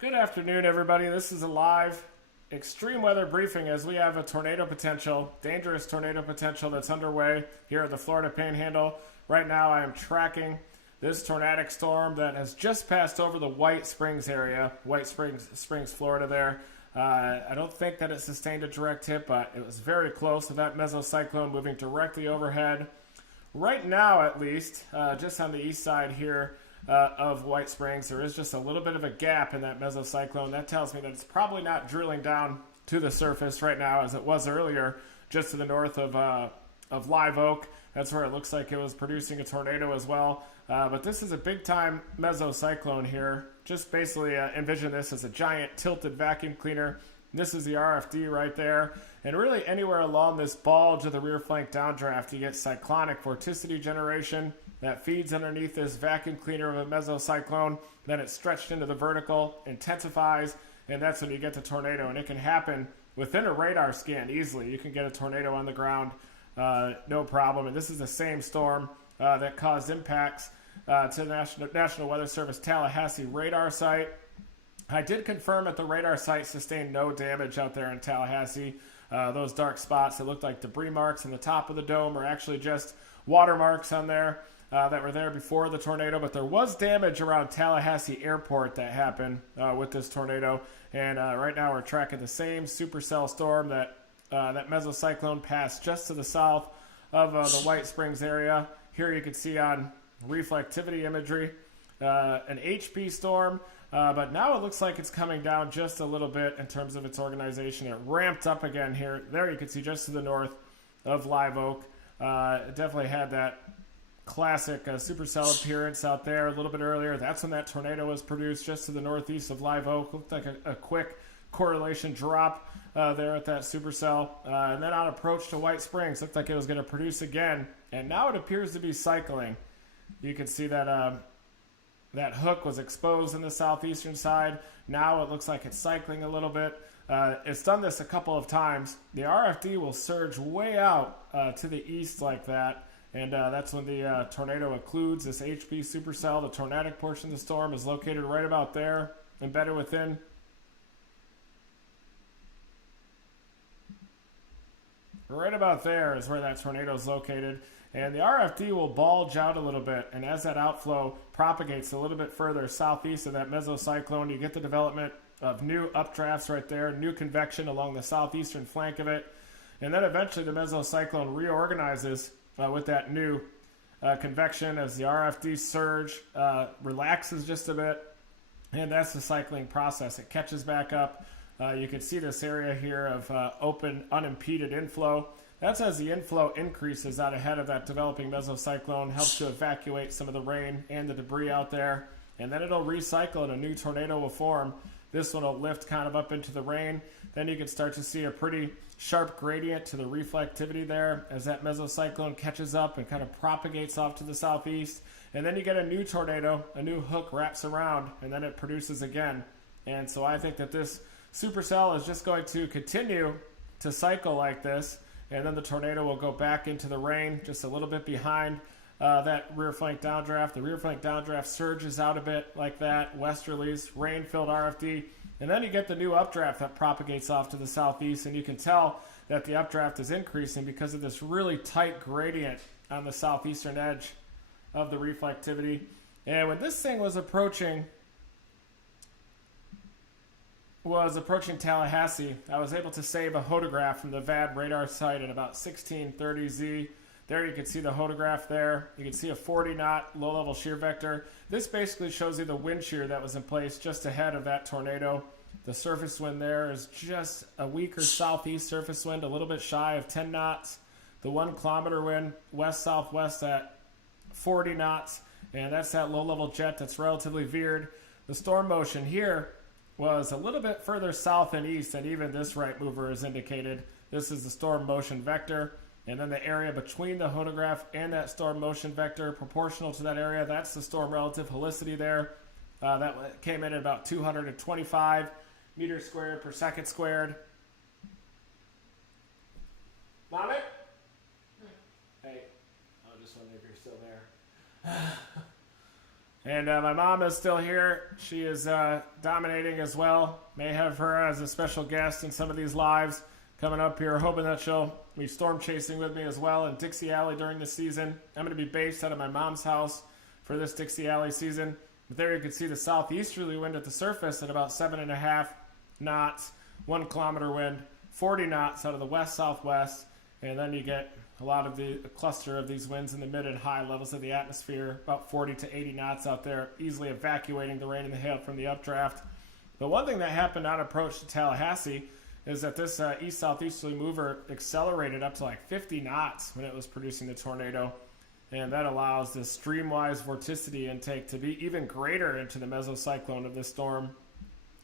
Good afternoon, everybody. This is a live extreme weather briefing as we have a tornado potential, dangerous tornado potential that's underway here at the Florida Panhandle. Right now, I am tracking this tornadic storm that has just passed over the White Springs area, Springs, Florida there. I don't think that it sustained a direct hit, but it was very close to that mesocyclone moving directly overhead. Right now, at least, just on the east side here, of White Springs, there is just a little bit of a gap in that mesocyclone. That tells me that it's probably not drilling down to the surface right now as it was earlier, just to the north of Live Oak. That's where it looks like it was producing a tornado as well. But this is a big-time mesocyclone here. Just basically envision this as a giant tilted vacuum cleaner. This is the RFD right there. And really anywhere along this bulge of the rear flank downdraft, you get cyclonic vorticity generation that feeds underneath this vacuum cleaner of a mesocyclone. Then it's stretched into the vertical, intensifies, and that's when you get the tornado. And it can happen within a radar scan easily. You can get a tornado on the ground, no problem. And this is the same storm that caused impacts to the National Weather Service Tallahassee radar site. I did confirm that the radar site sustained no damage out there in Tallahassee. Those dark spots that looked like debris marks in the top of the dome are actually just watermarks on there that were there before the tornado. But there was damage around Tallahassee Airport that happened with this tornado. And right now we're tracking the same supercell storm that mesocyclone passed just to the south of the White Springs area. Here you can see on reflectivity imagery an HP storm. But now it looks like it's coming down just a little bit in terms of its organization. It ramped up again here. There you can see just to the north of Live Oak. It definitely had that classic supercell appearance out there a little bit earlier. That's when that tornado was produced just to the northeast of Live Oak. Looked like a quick correlation drop there at that supercell. And then on approach to White Springs, looked like it was going to produce again. And now it appears to be cycling. You can see that that hook was exposed in the southeastern side. Now it looks like it's cycling a little bit. It's done this a couple of times. The RFD will surge way out to the east like that. And that's when the tornado occludes this HP supercell. The tornadic portion of the storm is located right about there, embedded within. Right about there is where that tornado is located. And the RFD will bulge out a little bit, and as that outflow propagates a little bit further southeast of that mesocyclone, you get the development of new updrafts right there, new convection along the southeastern flank of it, and then eventually the mesocyclone reorganizes with that new convection as the RFD surge relaxes just a bit, and that's the cycling process. It catches back up. You can see this area here of open, unimpeded inflow. That's as the inflow increases out ahead of that developing mesocyclone, helps to evacuate some of the rain and the debris out there, and then it'll recycle and a new tornado will form. This one will lift kind of up into the rain. Then you can start to see a pretty sharp gradient to the reflectivity there as that mesocyclone catches up and kind of propagates off to the southeast. And then you get a new tornado, a new hook wraps around, and then it produces again. And so I think that this supercell is just going to continue to cycle like this. And then the tornado will go back into the rain just a little bit behind that rear flank downdraft. The rear flank downdraft surges out a bit like that, westerlies, rain-filled RFD. And then you get the new updraft that propagates off to the southeast, and you can tell that the updraft is increasing because of this really tight gradient on the southeastern edge of the reflectivity. And when this thing was approaching Tallahassee, I was able to save a photograph from the VAD radar site at about 1630Z. There you can see the photograph there. You can see a 40-knot low-level shear vector. This basically shows you the wind shear that was in place just ahead of that tornado. The surface wind there is just a weaker southeast surface wind, a little bit shy of 10 knots. The 1 kilometer wind west-southwest at 40 knots, and that's that low-level jet that's relatively veered. The storm motion here was a little bit further south and east than even this right mover is indicated. This is the storm motion vector, and then the area between the photograph and that storm motion vector, proportional to that area, that's the storm relative helicity there. That came in at about 225 meters squared per second squared. Mommy? Hey, I was just wondering if you're still there. And my mom is still here. She is dominating as well. May have her as a special guest in some of these lives coming up here. Hoping that she'll be storm chasing with me as well in Dixie Alley during the season. I'm going to be based out of my mom's house for this Dixie Alley season. But there you can see the southeasterly wind at the surface at about 7.5 knots, 1 kilometer wind, 40 knots out of the west-southwest. And then you get a lot of a cluster of these winds in the mid and high levels of the atmosphere, about 40 to 80 knots out there, easily evacuating the rain and the hail from the updraft. But one thing that happened on approach to Tallahassee is that this east-southeasterly mover accelerated up to like 50 knots when it was producing the tornado. And that allows the streamwise vorticity intake to be even greater into the mesocyclone of this storm.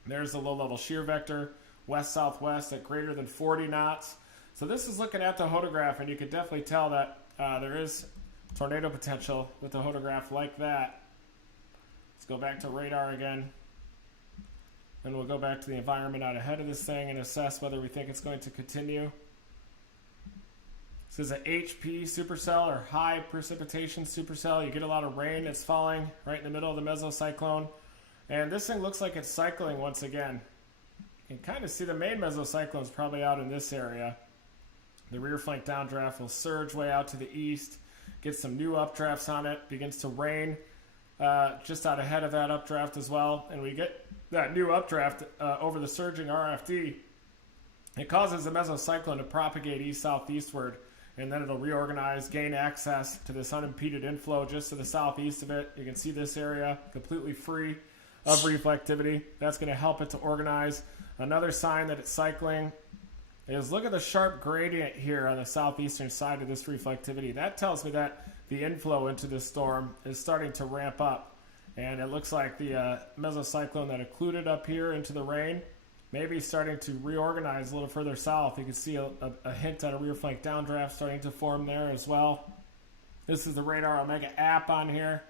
There's the low-level shear vector, west-southwest at greater than 40 knots. So this is looking at the hodograph, and you can definitely tell that there is tornado potential with the hodograph like that. Let's go back to radar again. And we'll go back to the environment out ahead of this thing and assess whether we think it's going to continue. This is a HP supercell, or high precipitation supercell. You get a lot of rain that's falling right in the middle of the mesocyclone. And this thing looks like it's cycling once again. You can kind of see the main mesocyclone is probably out in this area. The rear flank downdraft will surge way out to the east, get some new updrafts on it, begins to rain just out ahead of that updraft as well. And we get that new updraft over the surging RFD. It causes the mesocyclone to propagate east-southeastward, and then it'll reorganize, gain access to this unimpeded inflow just to the southeast of it. You can see this area completely free of reflectivity. That's going to help it to organize. Another sign that it's cycling is look at the sharp gradient here on the southeastern side of this reflectivity. That tells me that the inflow into this storm is starting to ramp up. And it looks like the mesocyclone that occluded up here into the rain maybe starting to reorganize a little further south. You can see a hint at a rear flank downdraft starting to form there as well. This is the Radar Omega app on here.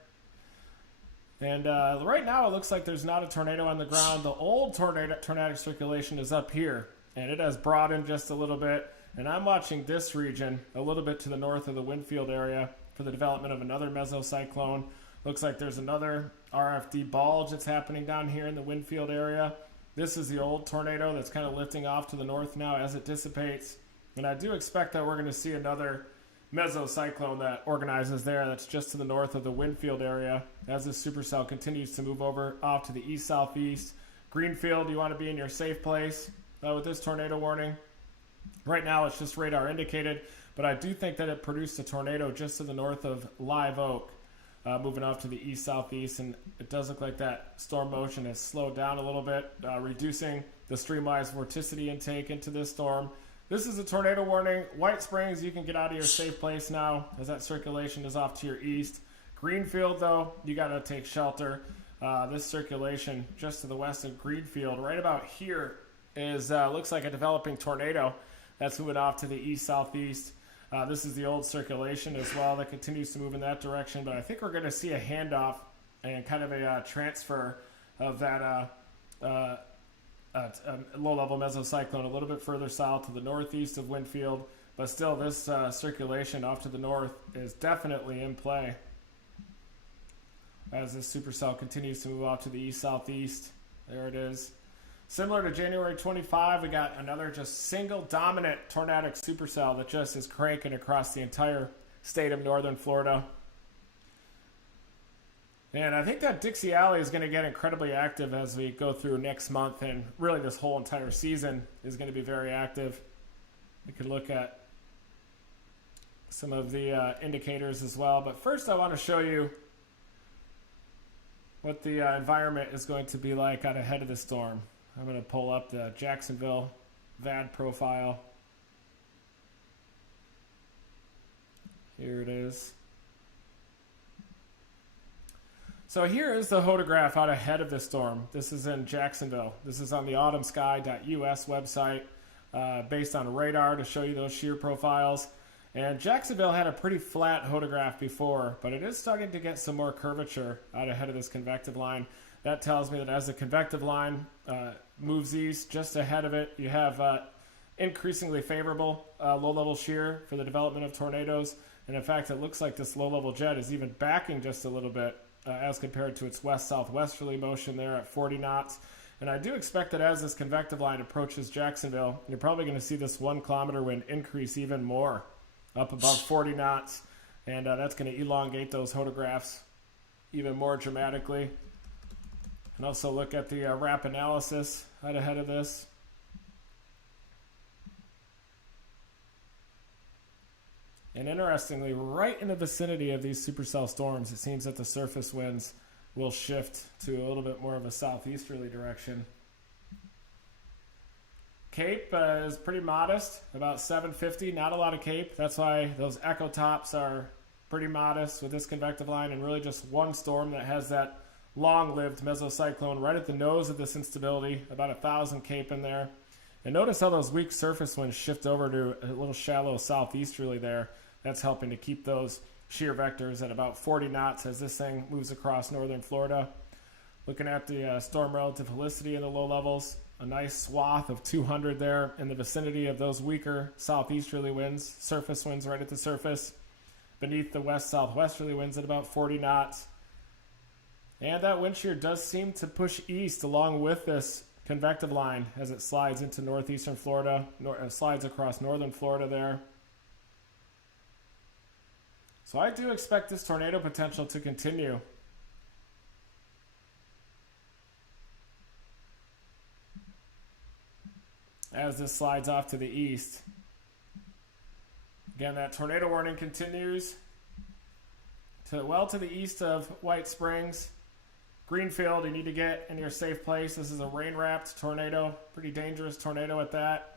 And right now it looks like there's not a tornado on the ground. The old tornadic circulation is up here, and it has broadened just a little bit. And I'm watching this region a little bit to the north of the wind field area for the development of another mesocyclone. Looks like there's another RFD bulge that's happening down here in the wind field area. This is the old tornado that's kind of lifting off to the north now as it dissipates. And I do expect that we're going to see another mesocyclone that organizes there that's just to the north of the wind field area as this supercell continues to move over off to the east-southeast. Greenfield, you want to be in your safe place with this tornado warning. Right now it's just radar indicated, but I do think that it produced a tornado just to the north of Live Oak. Moving off to the east-southeast, and it does look like that storm motion has slowed down a little bit, reducing the streamwise vorticity intake into this storm. This is a tornado warning. White Springs, you can get out of your safe place now as that circulation is off to your east. Greenfield, though, you got to take shelter. This circulation just to the west of Greenfield, right about here, is looks like a developing tornado that's moving off to the east-southeast. This is the old circulation as well that continues to move in that direction, but I think we're going to see a handoff and kind of a transfer of that low-level mesocyclone a little bit further south to the northeast of Winfield, but still this circulation off to the north is definitely in play as this supercell continues to move off to the east-southeast. There it is. Similar to January 25, we got another just single dominant tornadic supercell that just is cranking across the entire state of northern Florida. And I think that Dixie Alley is going to get incredibly active as we go through next month, and really this whole entire season is going to be very active. We could look at some of the indicators as well. But first I want to show you what the environment is going to be like out ahead of the storm. I'm going to pull up the Jacksonville VAD profile. Here it is. So here is the hodograph out ahead of the storm. This is in Jacksonville. This is on the autumnsky.us website based on radar to show you those shear profiles. And Jacksonville had a pretty flat hodograph before, but it is starting to get some more curvature out ahead of this convective line. That tells me that as the convective line moves east, just ahead of it, you have increasingly favorable low-level shear for the development of tornadoes. And in fact, it looks like this low-level jet is even backing just a little bit as compared to its west-southwesterly motion there at 40 knots. And I do expect that as this convective line approaches Jacksonville, you're probably going to see this 1 kilometer wind increase even more, up above 40 knots. And that's going to elongate those photographs even more dramatically. And also look at the RAP analysis right ahead of this. And interestingly, right in the vicinity of these supercell storms, it seems that the surface winds will shift to a little bit more of a southeasterly direction. Cape is pretty modest, about 750, not a lot of Cape. That's why those echo tops are pretty modest with this convective line, and really just one storm that has that long-lived mesocyclone right at the nose of this instability, about 1,000 Cape in there. And notice how those weak surface winds shift over to a little shallow southeasterly there. That's helping to keep those shear vectors at about 40 knots as this thing moves across northern Florida. Looking at the storm relative helicity in the low levels, a nice swath of 200 there in the vicinity of those weaker southeasterly winds, surface winds right at the surface, beneath the west-southwesterly winds at about 40 knots. And that wind shear does seem to push east along with this convective line as it slides into northeastern Florida, slides across northern Florida there. So I do expect this tornado potential to continue. As this slides off to the east. Again, that tornado warning continues to the east of White Springs. Greenfield, you need to get in your safe place. This is a rain-wrapped tornado, pretty dangerous tornado at that.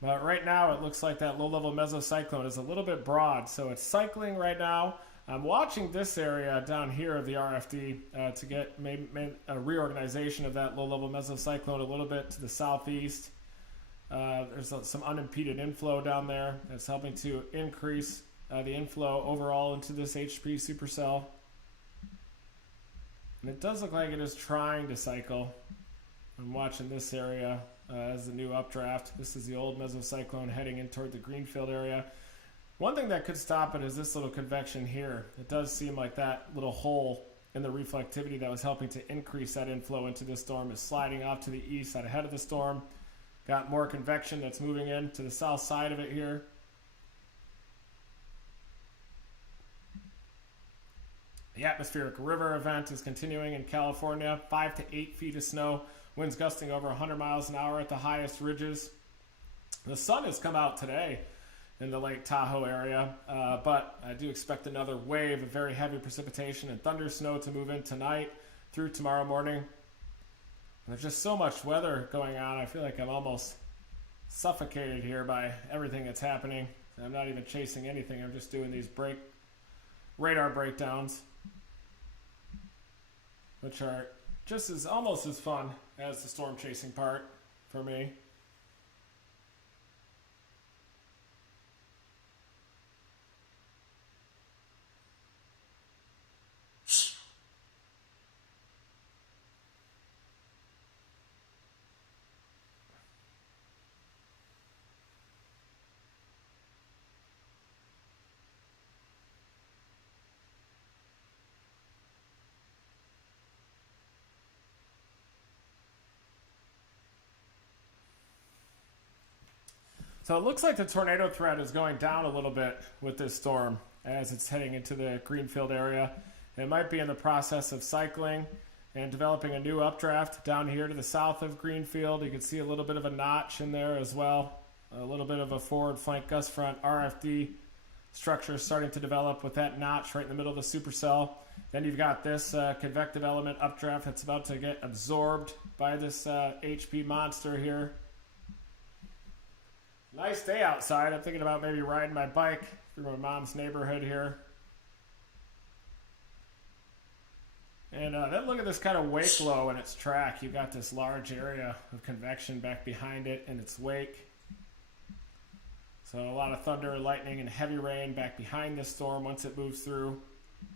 But right now, it looks like that low-level mesocyclone is a little bit broad, so it's cycling right now. I'm watching this area down here of the RFD to get maybe a reorganization of that low-level mesocyclone a little bit to the southeast. There's some unimpeded inflow down there that's helping to increase the inflow overall into this HP supercell. And it does look like it is trying to cycle. I'm watching this area as the new updraft. This is the old mesocyclone heading in toward the Greenfield area. One thing that could stop it is this little convection here. It does seem like that little hole in the reflectivity that was helping to increase that inflow into the storm is sliding off to the east out ahead of the storm. Got more convection that's moving in to the south side of it here. The atmospheric river event is continuing in California. 5 to 8 feet of snow. Winds gusting over 100 miles an hour at the highest ridges. The sun has come out today in the Lake Tahoe area, but I do expect another wave of very heavy precipitation and thunder snow to move in tonight through tomorrow morning. There's just so much weather going on. I feel like I'm almost suffocated here by everything that's happening. I'm not even chasing anything. I'm just doing these radar breakdowns, which are just almost as fun as the storm chasing part for me. So it looks like the tornado threat is going down a little bit with this storm as it's heading into the Greenfield area. It might be in the process of cycling and developing a new updraft down here to the south of Greenfield. You can see a little bit of a notch in there as well. A little bit of a forward flank gust front RFD structure starting to develop with that notch right in the middle of the supercell. Then you've got this convective element updraft that's about to get absorbed by this HP monster here. Nice day outside. I'm thinking about maybe riding my bike through my mom's neighborhood here. And then look at this kind of wake low in its track. You've got this large area of convection back behind it in its wake. So a lot of thunder, lightning, and heavy rain back behind this storm once it moves through.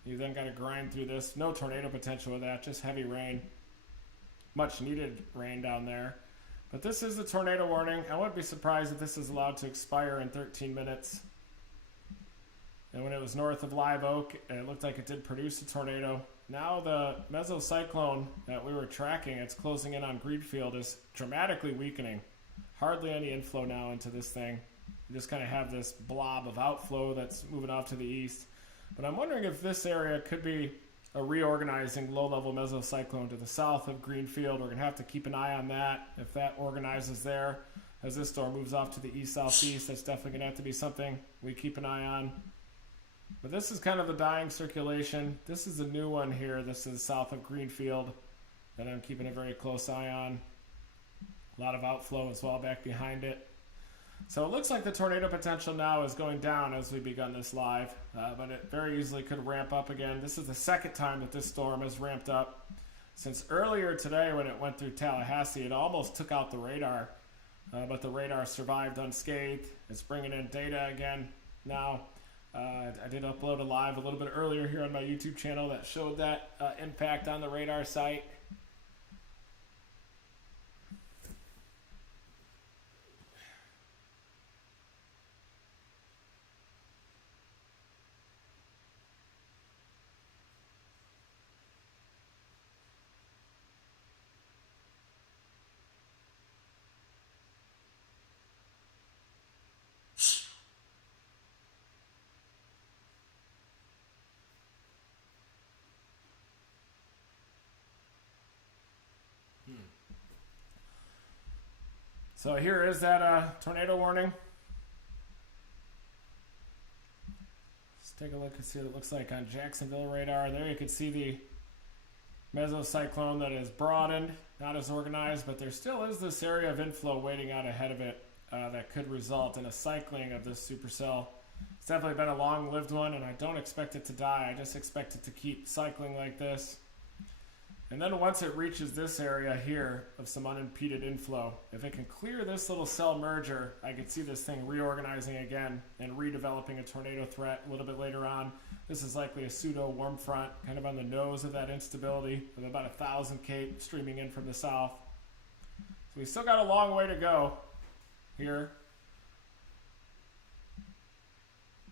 You then got to grind through this. No tornado potential with that, just heavy rain. Much needed rain down there. But this is the tornado warning. I wouldn't be surprised if this is allowed to expire in 13 minutes. And when it was north of Live Oak, it looked like it did produce a tornado. Now the mesocyclone that we were tracking, it's closing in on Greenfield, is dramatically weakening. Hardly any inflow now into this thing. You just kind of have this blob of outflow that's moving off to the east. But I'm wondering if this area could be a reorganizing low-level mesocyclone to the south of Greenfield. We're going to have to keep an eye on that. If that organizes there, as this storm moves off to the east-southeast, that's definitely going to have to be something we keep an eye on. But this is kind of the dying circulation. This is a new one here. This is south of Greenfield that I'm keeping a very close eye on. A lot of outflow as well back behind it. So it looks like the tornado potential now is going down as we begun this live, but it very easily could ramp up again. This is the second time that this storm has ramped up. Since earlier today when it went through Tallahassee, it almost took out the radar, but the radar survived unscathed. It's bringing in data again now. I did upload a live a little bit earlier here on my YouTube channel that showed that impact on the radar site. So here is that tornado warning. Let's take a look and see what it looks like on Jacksonville radar. There you can see the mesocyclone that is broadened, not as organized, but there still is this area of inflow waiting out ahead of it that could result in a cycling of this supercell. It's definitely been a long-lived one, and I don't expect it to die. I just expect it to keep cycling like this. And then once it reaches this area here of some unimpeded inflow, if it can clear this little cell merger, I could see this thing reorganizing again and redeveloping a tornado threat a little bit later on. This is likely a pseudo warm front, kind of on the nose of that instability, with about 1,000 Cape streaming in from the south. So we still got a long way to go here.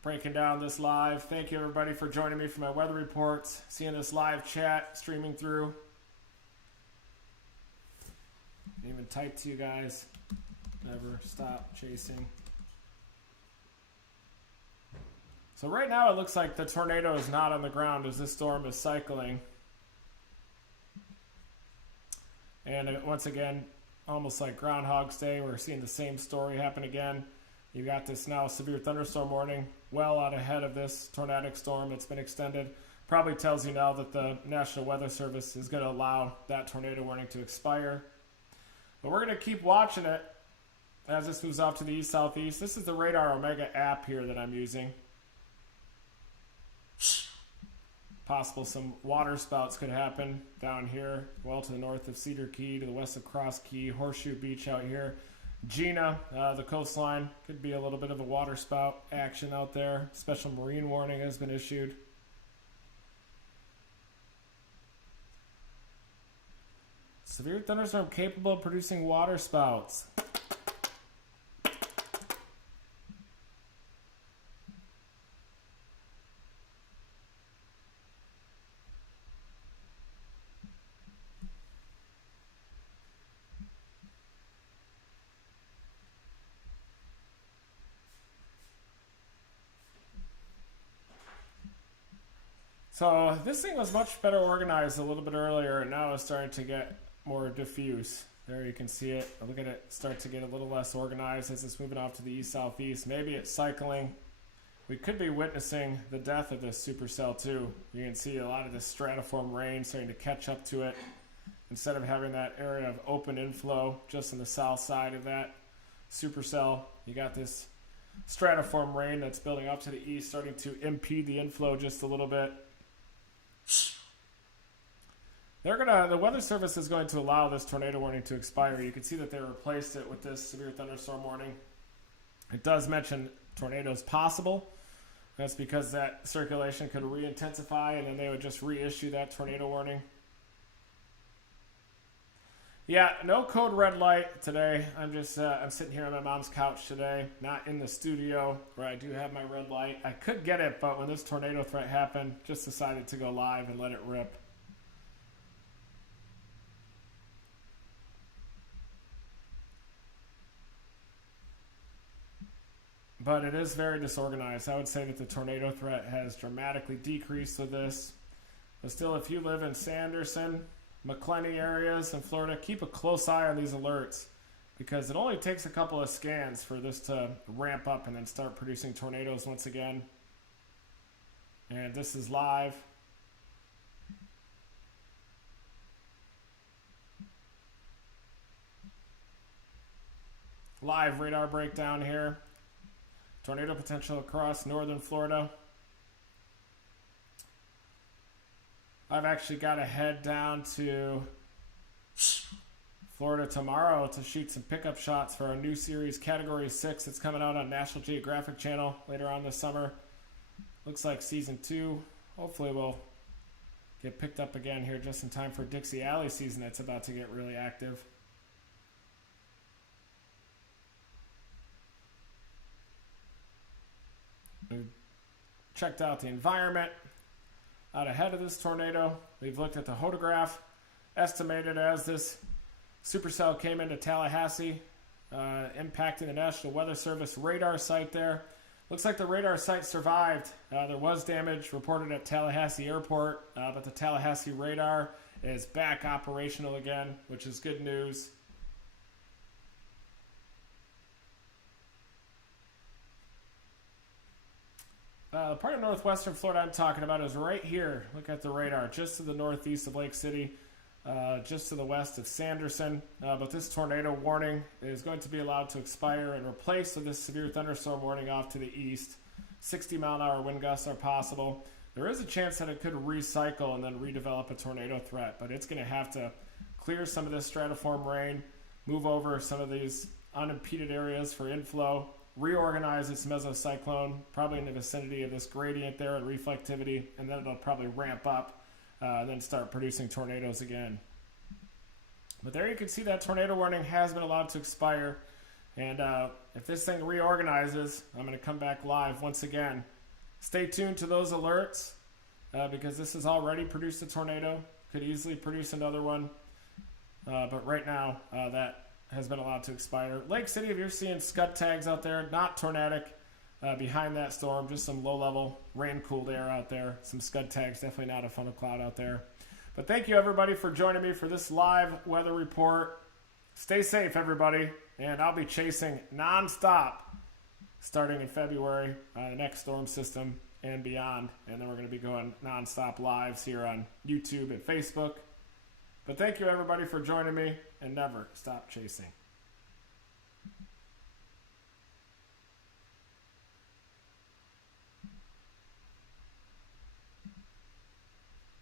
Breaking down this live. Thank you everybody for joining me for my weather reports, seeing this live chat streaming through. Even type to you guys. Never stop chasing. So right now it looks like the tornado is not on the ground as this storm is cycling. And once again, almost like Groundhog's Day, we're seeing the same story happen again. You got this now severe thunderstorm warning well out ahead of this tornadic storm that's been extended. Probably tells you now that the National Weather Service is going to allow that tornado warning to expire. But we're going to keep watching it as this moves off to the east-southeast. This is the Radar Omega app here that I'm using. Possible some water spouts could happen down here, well to the north of Cedar Key, to the west of Cross Key, Horseshoe Beach out here. Gina, the coastline, could be a little bit of a water spout action out there. Special marine warning has been issued. Severe thunderstorm capable of producing water spouts. So this thing was much better organized a little bit earlier, and now it's starting to get more diffuse. There you can see it. Look at it start to get a little less organized as it's moving off to the east-southeast. Maybe it's cycling. We could be witnessing the death of this supercell too. You can see a lot of this stratiform rain starting to catch up to it. Instead of having that area of open inflow just on the south side of that supercell, you got this stratiform rain that's building up to the east, starting to impede the inflow just a little bit. The Weather Service is going to allow this tornado warning to expire. You can see that they replaced it with this severe thunderstorm warning. It does mention tornadoes possible. That's because that circulation could re-intensify and then they would just reissue that tornado warning. Yeah, no code red light today. I'm sitting here on my mom's couch today, not in the studio where I do have my red light. I could get it, but when this tornado threat happened, just decided to go live and let it rip. But it is very disorganized. I would say that the tornado threat has dramatically decreased with this. But still, if you live in Sanderson, McClenny areas in Florida, keep a close eye on these alerts because it only takes a couple of scans for this to ramp up and then start producing tornadoes once again. And this is live. Live radar breakdown here. Tornado potential across northern Florida. I've actually got to head down to Florida tomorrow to shoot some pickup shots for our new series, Category 6. It's coming out on National Geographic Channel later on this summer. Looks like Season 2. Hopefully we'll get picked up again here just in time for Dixie Alley season that's about to get really active. We checked out the environment out ahead of this tornado. We've looked at the hodograph, estimated as this supercell came into Tallahassee, impacting the National Weather Service radar site there. Looks like the radar site survived. There was damage reported at Tallahassee Airport, but the Tallahassee radar is back operational again, which is good news. The part of northwestern Florida I'm talking about is right here. Look at the radar, just to the northeast of Lake City, just to the west of Sanderson. But this tornado warning is going to be allowed to expire and replace with this severe thunderstorm warning off to the east. 60-mile-an-hour wind gusts are possible. There is a chance that it could recycle and then redevelop a tornado threat, but it's going to have to clear some of this stratiform rain, move over some of these unimpeded areas for inflow, reorganize its mesocyclone, probably in the vicinity of this gradient there at reflectivity, and then it'll probably ramp up and then start producing tornadoes again. But there you can see that tornado warning has been allowed to expire. And if this thing reorganizes, I'm going to come back live once again. Stay tuned to those alerts because this has already produced a tornado. Could easily produce another one. But right now, that has been allowed to expire. Lake City, if you're seeing scud tags out there, not tornadic behind that storm, just some low-level rain-cooled air out there. Some scud tags, definitely not a funnel cloud out there. But thank you, everybody, for joining me for this live weather report. Stay safe, everybody, and I'll be chasing nonstop starting in February, the next storm system and beyond. And then we're going to be going nonstop lives here on YouTube and Facebook. But thank you, everybody, for joining me, and never stop chasing.